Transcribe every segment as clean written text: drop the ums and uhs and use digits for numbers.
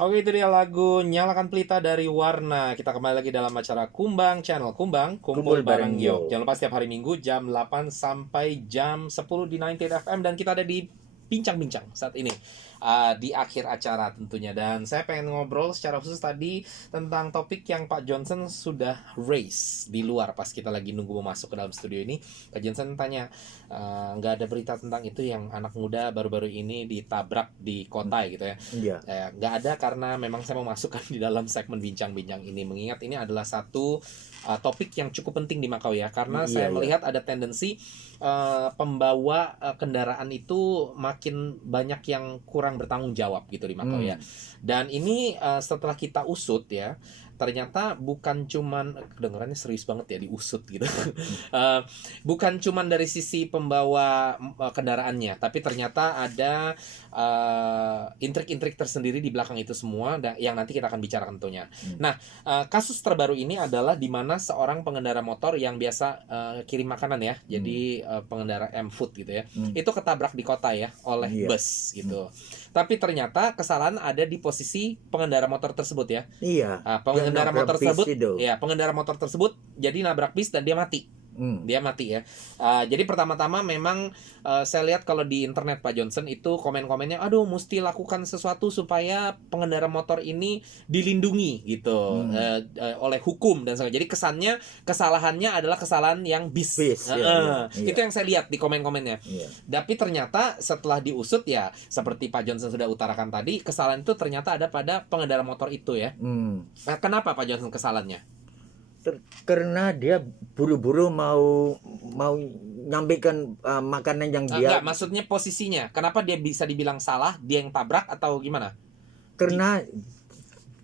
Oke, itu dia lagu Nyalakan Pelita dari Warna. Kita kembali lagi dalam acara Kumbang Channel. Kumbang, kumpul Kumpul bareng bareng Yok. Yo. Jangan lupa setiap hari Minggu jam 8 sampai jam 10 di 90 FM. Dan kita ada di Bincang-Bincang saat ini. Di akhir acara tentunya. Dan saya pengen ngobrol secara khusus tadi tentang topik yang Pak Johnson sudah raise di luar pas kita lagi nunggu mau masuk ke dalam studio ini. Pak Johnson tanya, nggak ada berita tentang itu yang anak muda baru-baru ini ditabrak di kota gitu ya. Iya. Nggak ada karena memang saya mau masukkan di dalam segmen bincang-bincang ini, mengingat ini adalah satu topik yang cukup penting di Makau ya, karena saya Iya. melihat ada tendensi pembawa kendaraan itu makin banyak yang kurang bertanggung jawab gitu di Makau ya. Dan ini setelah kita usut ya, ternyata bukan cuman kedengarannya serius banget ya diusut gitu. Bukan cuman dari sisi pembawa kendaraannya, tapi ternyata ada intrik-intrik tersendiri di belakang itu semua yang nanti kita akan bicarakan tentunya. Nah, kasus terbaru ini adalah di mana seorang pengendara motor yang biasa kirim makanan ya, jadi pengendara M-Food gitu ya, itu ketabrak di kota ya oleh Iya. bus gitu. Tapi ternyata kesalahan ada di posisi pengendara motor tersebut ya. Iya. Pengendara Dia motor nabrak bis tersebut, itu. ya pengendara motor tersebut jadi nabrak bis dan dia mati. Dia mati ya. Jadi pertama-tama memang saya lihat kalau di internet Pak Johnson itu komen-komennya, aduh mesti lakukan sesuatu supaya pengendara motor ini dilindungi gitu oleh hukum dan sebagainya. Jadi kesannya kesalahannya adalah kesalahan yang bis. Iya. Itu yang saya lihat di komen-komennya. Iya. Tapi ternyata setelah diusut ya seperti Pak Johnson sudah utarakan tadi, kesalahan itu ternyata ada pada pengendara motor itu ya. Nah, kenapa Pak Johnson kesalahannya? Karena dia buru-buru mau nyampaikan makanan yang dia. Enggak, maksudnya posisinya. Kenapa dia bisa dibilang salah? Dia yang tabrak atau gimana? Karena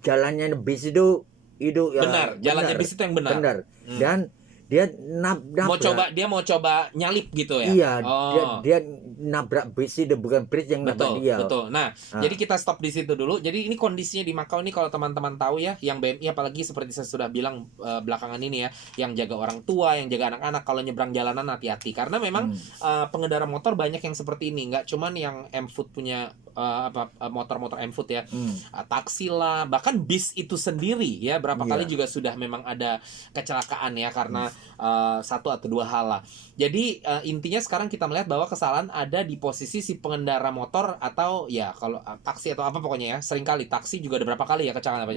jalannya bis itu Benar, jalannya bis itu yang benar. Dan dia nabrak. Dia mau coba nyalip gitu ya. Iya. Oh. Dia nabrak bis itu, bukan bis yang nabrak dia. Betul. Nah, jadi kita stop di situ dulu. Jadi ini kondisinya di Makau ini kalau teman-teman tahu ya, yang BMI apalagi seperti saya sudah bilang belakangan ini ya, yang jaga orang tua, yang jaga anak-anak kalau nyebrang jalanan hati-hati karena memang pengendara motor banyak yang seperti ini, nggak cuman yang M-Food punya motor-motor M-Food ya, taksi lah, bahkan bis itu sendiri ya berapa kali juga sudah memang ada kecelakaan ya karena satu atau dua hal lah. Jadi intinya sekarang kita melihat bahwa kesalahan ada di posisi si pengendara motor atau ya kalau taksi atau apa pokoknya ya, seringkali taksi juga ada berapa kali ya kecelakaan apa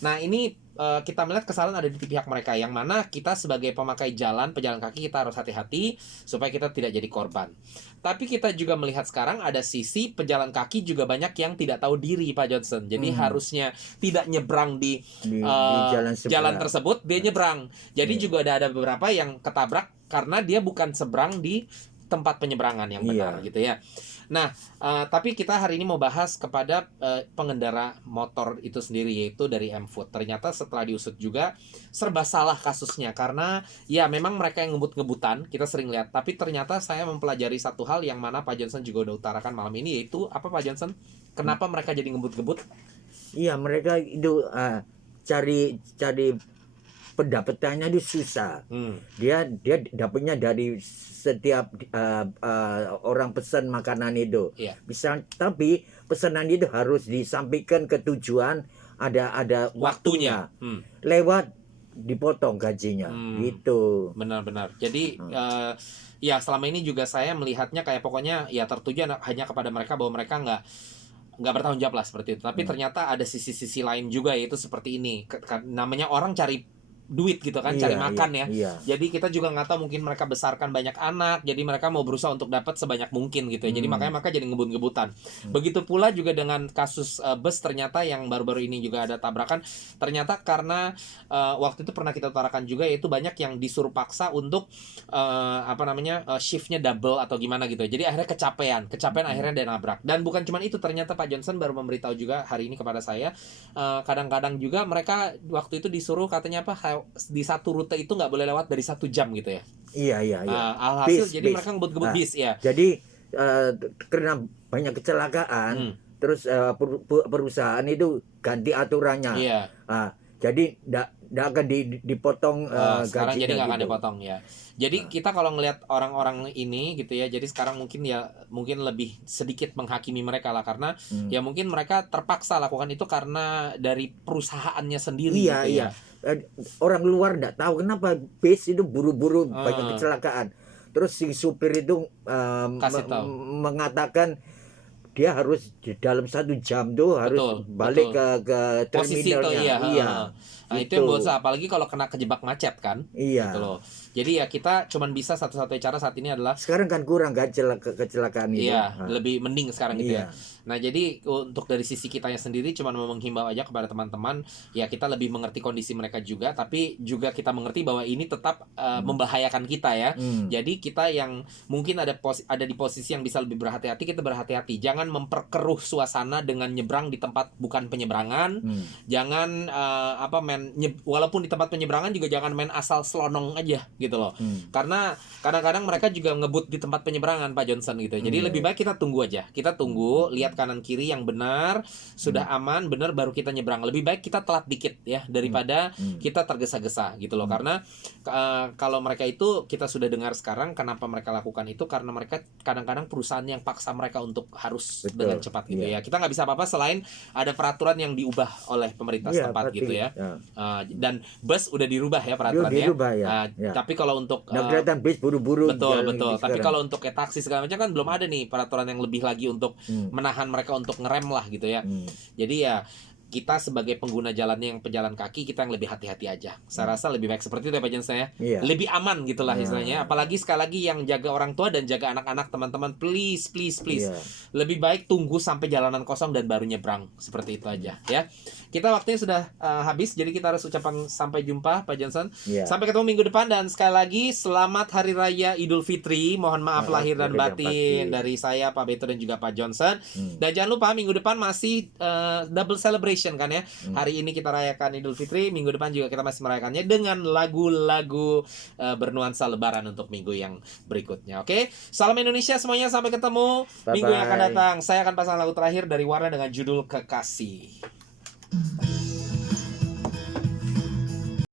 Nah ini kita melihat kesalahan ada di pihak mereka, yang mana kita sebagai pemakai jalan, pejalan kaki kita harus hati-hati supaya kita tidak jadi korban. Tapi kita juga melihat sekarang ada sisi pejalan kaki juga banyak yang tidak tahu diri Pak Johnson. Jadi harusnya tidak nyebrang di jalan tersebut, dia nyebrang. Jadi juga ada beberapa yang ketabrak karena dia bukan seberang di tempat penyeberangan yang benar gitu ya. Nah, tapi kita hari ini mau bahas kepada pengendara motor itu sendiri, yaitu dari M-Food. Ternyata setelah diusut juga serba salah kasusnya karena ya memang mereka yang ngebut-ngebutan, kita sering lihat. Tapi ternyata saya mempelajari satu hal yang mana Pak Johnson juga udah utarakan malam ini, yaitu apa Pak Johnson? Kenapa mereka jadi ngebut-ngebut? Iya, mereka itu cari pendapatannya itu susah. Dia dapatnya dari setiap orang pesan makanan itu. Bisa, tapi pesanan itu harus disampaikan ke tujuan, ada waktunya. Lewat dipotong gajinya gitu. Benar-benar. Jadi ya selama ini juga saya melihatnya kayak pokoknya ya tertuju hanya kepada mereka, bahwa mereka nggak bertanggung jawab lah seperti itu. Tapi ternyata ada sisi-sisi lain juga, yaitu seperti ini. Namanya orang cari duit gitu kan, cari makan ya. Jadi kita juga nggak tahu, mungkin mereka besarkan banyak anak, jadi mereka mau berusaha untuk dapat sebanyak mungkin gitu ya. Jadi makanya mereka jadi ngebut-ngebutan. Begitu pula juga dengan kasus bus ternyata yang baru-baru ini juga ada tabrakan. Ternyata karena waktu itu pernah kita utarakan juga, yaitu banyak yang disuruh paksa untuk shiftnya double atau gimana gitu. Jadi akhirnya kecapean akhirnya dia nabrak. Dan bukan cuma itu, ternyata Pak Johnson baru memberitahu juga hari ini kepada saya, kadang-kadang juga mereka waktu itu disuruh katanya di satu rute itu nggak boleh lewat dari 1 jam gitu ya. Iya. Alhasil jadi mereka ngebut-ngebut bis ya. Jadi karena banyak kecelakaan, terus perusahaan itu ganti aturannya. Jadi ndak akan dipotong sekarang gajinya jadi nggak akan gitu. dipotong ya. Jadi kita kalau ngelihat orang-orang ini gitu ya, jadi sekarang mungkin lebih sedikit menghakimi mereka lah, karena ya mungkin mereka terpaksa lakukan itu karena dari perusahaannya sendiri Iya, gitu iya. ya. Orang luar ndak tahu kenapa bis itu buru-buru banyak Eh, kecelakaan. Terus si supir itu kasih tahu. mengatakan dia harus di dalam 1 jam tuh harus Betul, balik betul. ke Posisi itu terminalnya. iya, Iya, nah itu yang gitu. bosa, apalagi kalau kena kejebak macet kan, gitu Iya. loh. Jadi ya kita cuman bisa satu-satunya cara saat ini adalah Sekarang kan kurang kan kecelakaan itu. iya, lebih mending sekarang gitu ya. Iya. Nah, jadi untuk dari sisi kitanya sendiri cuman mau menghimbau aja kepada teman-teman, ya kita lebih mengerti kondisi mereka juga, tapi juga kita mengerti bahwa ini tetap membahayakan kita ya. Jadi kita yang mungkin ada di posisi yang bisa lebih berhati-hati, kita berhati-hati. Jangan memperkeruh suasana dengan nyebrang di tempat bukan penyeberangan. Jangan walaupun di tempat penyeberangan juga jangan main asal selonong aja gitu loh. Karena kadang-kadang mereka juga ngebut di tempat penyeberangan, Pak Johnson gitu. Jadi lebih baik kita tunggu aja. Kita tunggu, lihat kanan kiri yang benar, sudah aman, benar baru kita nyebrang. Lebih baik kita telat dikit ya daripada kita tergesa-gesa gitu loh. Karena kalau mereka itu kita sudah dengar sekarang kenapa mereka lakukan itu, karena mereka kadang-kadang perusahaan yang paksa mereka untuk harus dengan cepat gitu ya. Kita nggak bisa apa-apa selain ada peraturan yang diubah oleh pemerintah setempat gitu ya. Dan bus udah dirubah ya peraturannya. Dirubah ya. Tapi kalau untuk kelihatan bis buru-buru. betul. Tapi kalau untuk kayak taksi segala macam kan belum ada nih peraturan yang lebih lagi untuk menahan mereka untuk ngerem lah gitu ya. Jadi ya kita sebagai pengguna jalannya yang pejalan kaki, kita yang lebih hati-hati aja. Saya rasa lebih baik seperti itu ya Pak Johnson ya. Lebih aman gitulah istilahnya. Apalagi sekali lagi yang jaga orang tua dan jaga anak-anak, teman-teman, please. Lebih baik tunggu sampai jalanan kosong dan baru nyebrang. Seperti itu aja ya. Kita waktunya sudah habis, jadi kita harus ucapan sampai jumpa Pak Johnson. Sampai ketemu minggu depan, dan sekali lagi selamat Hari Raya Idul Fitri. Mohon maaf lahir dan batin dari saya Pak Beto dan juga Pak Johnson. Dan jangan lupa minggu depan masih double celebration kan ya. Hari ini kita rayakan Idul Fitri, minggu depan juga kita masih merayakannya dengan lagu-lagu bernuansa lebaran untuk minggu yang berikutnya. Oke, salam Indonesia semuanya, sampai ketemu minggu yang akan datang. Saya akan pasang lagu terakhir dari Warna dengan judul Kekasih.